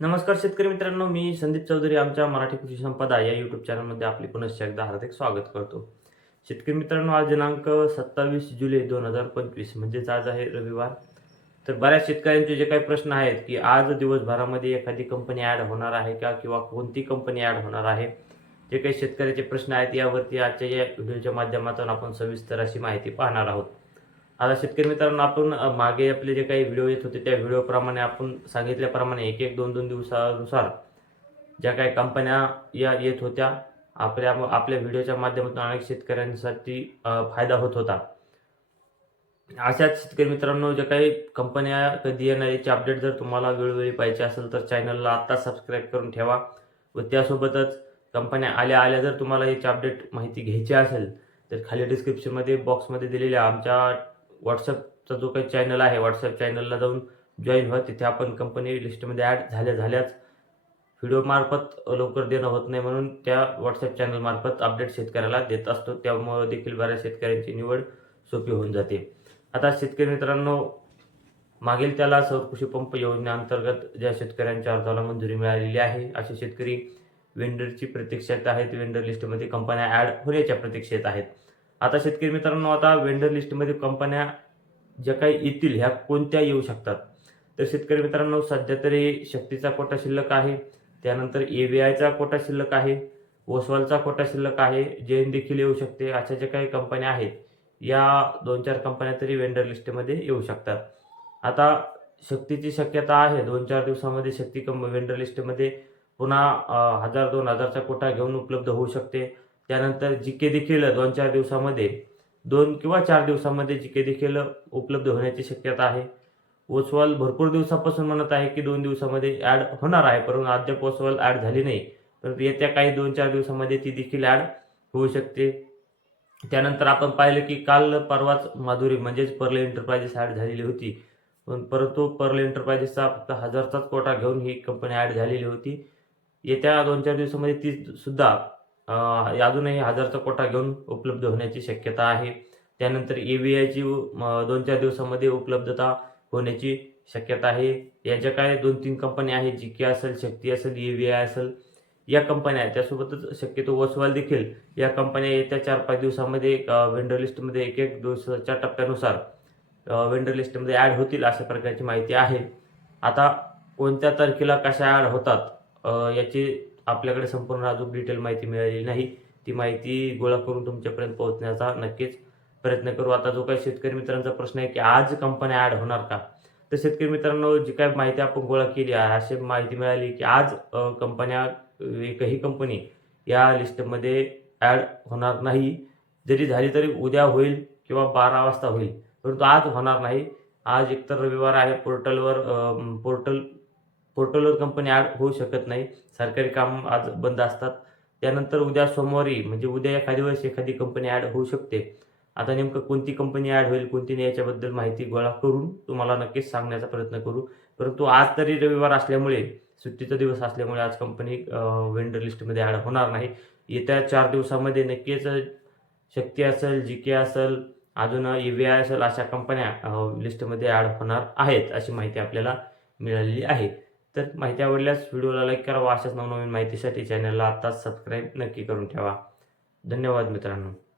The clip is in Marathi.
नमस्कार शेतकरी मित्रांनो मी संदीप चौधरी आमच्या मराठी कृषी संपदा या यूट्यूब चॅनलमध्ये आपले पुनश्च एकदा हार्दिक स्वागत करतो. शेतकरी मित्रांनो आज दिनांक सत्तावीस जुलै दोन हजार पंचवीस म्हणजेच आज आहे रविवार. तर बऱ्याच शेतकऱ्यांचे जे काही प्रश्न आहेत की आज दिवसभरामध्ये एखादी कंपनी ॲड होणार आहे का किंवा कोणती कंपनी ॲड होणार आहे? जे काही शेतकऱ्याचे प्रश्न आहेत यावरती आजच्या या व्हिडिओच्या माध्यमातून आपण सविस्तर अशी माहिती पाहणार आहोत. आता शेतकरी मित्रांनो आपण मागे आपले जे काही व्हिडिओ येत होते त्या व्हिडिओप्रमाणे आपण सांगितल्याप्रमाणे एक एक दोन दोन दिवसानुसार ज्या काही कंपन्या या येत होत्या आपल्या आपल्या व्हिडिओच्या माध्यमातून अनेक शेतकऱ्यांसाठी फायदा होत होता. अशाच शेतकरी मित्रांनो ज्या काही कंपन्या कधी येणार याची अपडेट जर तुम्हाला वेळोवेळी पाहिजे असेल तर चॅनलला आत्ता सबस्क्राईब करून ठेवा. व त्यासोबतच कंपन्या आल्या आल्या जर तुम्हाला याची अपडेट माहिती घ्यायची असेल तर खाली डिस्क्रिप्शनमध्ये बॉक्समध्ये दिलेल्या आमच्या व्हॉट्सअपचा जो काही चॅनल आहे व्हॉट्सअप चॅनलला जाऊन जॉईन व्हा. तिथे आपण कंपनी लिस्टमध्ये ॲड झाल्या झाल्याच व्हिडिओमार्फत लवकर देणं होत नाही म्हणून त्या व्हॉट्सअप चॅनलमार्फत अपडेट शेतकऱ्याला देत असतो. त्यामुळे देखील बऱ्याच शेतकऱ्यांची निवड सोपी होऊन जाते. आता शेतकरी मित्रांनो मागील त्याला सौर कृषी पंप योजनेअंतर्गत ज्या शेतकऱ्यांच्या अर्जाला मंजुरी मिळालेली आहे असे शेतकरी वेंडरची प्रतीक्षेत आहेत. वेंडर लिस्टमध्ये कंपन्या ॲड होण्याच्या प्रतीक्षेत आहेत. आता शेतकरी मित्रांनो आता वेंडर लिस्टमध्ये कंपन्या ज्या काही येतील ह्या कोणत्या येऊ शकतात? तर शेतकरी मित्रांनो सध्या तरी शक्तीचा कोटा शिल्लक आहे. त्यानंतर ए व्ही आयचा कोटा शिल्लक आहे. ओसवालचा कोटा शिल्लक आहे. जैन देखील येऊ शकते. अशा ज्या काही कंपन्या आहेत या दोन चार कंपन्या तरी वेंडर लिस्टमध्ये येऊ शकतात. आता शक्तीची शक्यता आहे. दोन चार दिवसामध्ये शक्ती कंप वेंडर लिस्टमध्ये पुन्हा हजार दोन हजारचा कोटा घेऊन उपलब्ध होऊ शकते. त्यानंतर जी के देखील दोन चार दिवसामध्ये दोन किंवा चार दिवसामध्ये जी के देखील उपलब्ध होण्याची शक्यता आहे. ओसवाल भरपूर दिवसापासून म्हणत आहे की दोन दिवसामध्ये ॲड होणार आहे परंतु अद्याप ओसवाल ॲड झाली नाही. परंतु येत्या काही दोन चार दिवसामध्ये ती देखील ॲड होऊ शकते. त्यानंतर आपण पाहिलं की काल परवाच माधुरी म्हणजेच पर्ले एंटरप्राइजेस ॲड झालेली होती. पण परंतु पर्ले एंटरप्राइजेसचा फक्त हजारचाच कोटा घेऊन ही कंपनी ॲड झालेली होती. येत्या दोन चार दिवसामध्ये ती सुद्धा अजूनही हजारचा कोटा घेऊन उपलब्ध होण्याची शक्यता आहे. त्यानंतर ए व्ही आयची दोन चार दिवसामध्ये उपलब्धता होण्याची शक्यता आहे. या ज्या काय दोन तीन कंपन्या आहेत जी के असेल शक्ती असेल ए व्ही आय असेल या कंपन्या आहेत. त्यासोबतच शक्यतो वसवाल देखील या कंपन्या येत्या चार पाच दिवसामध्ये वेंडर लिस्टमध्ये एक एक दिवसाच्या टप्प्यानुसार वेंडर लिस्टमध्ये ॲड होतील अशा प्रकारची माहिती आहे. आता कोणत्या तारखेला कशा ॲड होतात याची आपल्याकडे संपूर्ण अजून डिटेल माहिती मिळालेली नाही. ती माहिती गोळा करून तुमच्यापर्यंत पोहोचण्याचा नक्कीच प्रयत्न करू. आता जो काही शेतकरी मित्रांचा प्रश्न आहे की आज कंपन्या ॲड होणार का? तर शेतकरी मित्रांनो जी काय माहिती आपण गोळा केली आहे अशी माहिती मिळाली की आज कंपन्या एकही कंपनी या लिस्टमध्ये ॲड होणार नाही. जरी झाली तरी उद्या होईल किंवा बारा वाजता होईल परंतु आज होणार नाही. आज एकतर रविवार आहे पोर्टलवर पोर्टल पोर्टलवर कंपनी ॲड होऊ शकत नाही. सरकारी काम आज बंद असतात. त्यानंतर उद्या सोमवारी म्हणजे उद्या एखादी वेळेस एखादी कंपनी ॲड होऊ शकते. आता नेमकं कोणती कंपनी ॲड होईल कोणती नाही याच्याबद्दल माहिती गोळा करून तुम्हाला नक्कीच सांगण्याचा प्रयत्न करू. परंतु आज तरी रविवार असल्यामुळे सुट्टीचा दिवस असल्यामुळे आज कंपनी वेंडर लिस्टमध्ये ॲड होणार नाही. येत्या चार दिवसामध्ये नक्कीच शक्ती असेल जी के असेल अजून ई व्ही आय असेल अशा कंपन्या लिस्टमध्ये ॲड होणार आहेत अशी माहिती आपल्याला मिळालेली आहे. तर माहिती आवडल्यास व्हिडिओला लाईक करा. व अशाच नवनवीन माहितीसाठी चॅनलला आत्ताच सबस्क्राईब नक्की करून ठेवा. धन्यवाद मित्रांनो.